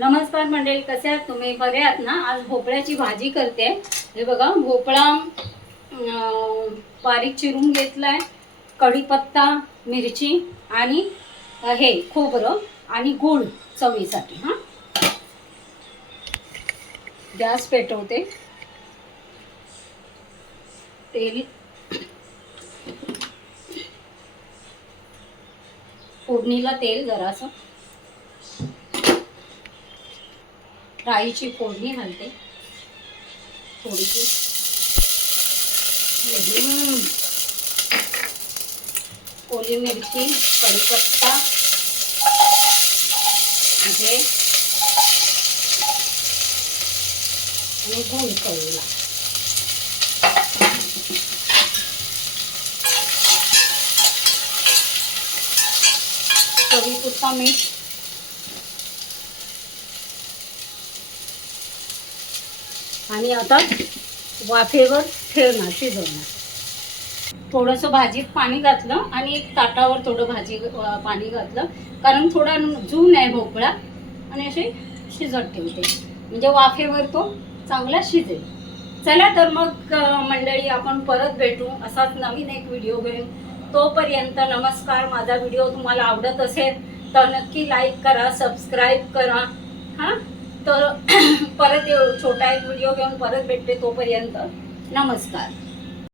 नमस्कार मंडळी, कसे आहात तुम्ही? बरे आहात ना? आज भोपळ्याची भाजी करते. हे बघा, भोपळा बारीक चिरून घेतलाय, कढीपत्ता, मिरची आणि हे खोबरं आणि गूळ चवीसाठी. गॅस पेटवते, तेल, फोडणीला तेल जरासं, राईची फोडणी घालते थोडीशी, ओली मिरची, कढीपत्ता आणि गूळ चवीला, चवीपुरता मीठ, आणि आता वाफेवर ठेवणार, शिजवणार. थोडंसं भाजीत पाणी घातलं आणि एक ताटावर थोडं पाणी घातलं, कारण थोडा जून आहे भोपळा, आणि असे शिजत ठेवते म्हणजे वाफेवर तो चांगला शिजेल. चला तर मग मंडळी, आपण परत भेटू असाच नवीन एक व्हिडिओ घेऊन. तोपर्यंत नमस्कार. माझा व्हिडिओ तुम्हाला आवडत असेल तर नक्की लाईक करा, सबस्क्राईब करा. तर परत छोटा एक व्हिडिओ घेऊन परत भेटते. तोपर्यंत नमस्कार.